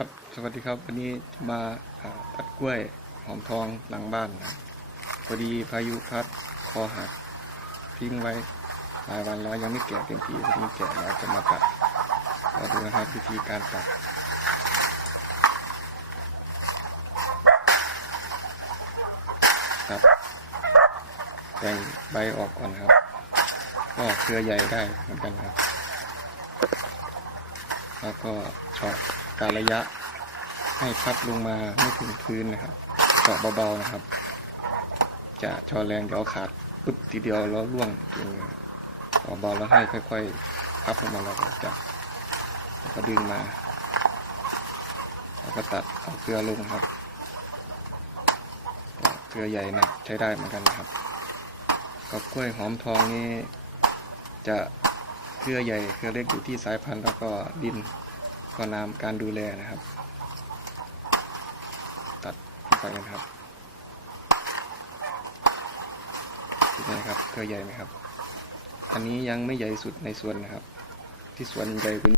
ครับ สวัสดีครับ วันนี้มาตัดกล้วยหอมทองหลังบ้านนะครับพอดีพายุพัดคอหักทิ้งไว้หลายวันแล้วยังไม่แก่เต็มทีวันนี้แก่แล้วจะมาตัดมาดูนะครับวิธีการตัดตัดแต่งใบออกก่อนครับ ก็เครือใหญ่ได้เหมือนกันครับ แล้วก็เจาะ การระยะ ให้พับลงมาไม่ถึงพื้นนะครับเจาะเบาๆนะครับ จะชอแรงเดี๋ยวขาดปึ๊บทีเดียวแล้วร่วงจริงเลยเจาะเบาแล้วให้ค่อยๆพับลงมาแล้วก็จับแล้วก็ดึงมาแล้วก็ตัดเอาเกลือลงครับเกลือใหญ่นะใช้ได้เหมือนกันนะครับกับกล้วยหอมทองนี้จะเครือใหญ่เครือเล็กอยู่ที่สายพันธุ์แล้วก็ดิน ก็น้ำการดูแลนะครับ ตัดไปนะครับเห็นไหมครับเธอใหญ่ไหมครับ อันนี้ยังไม่ใหญ่สุดในสวนนะครับ ที่สวนใหญ่กว่า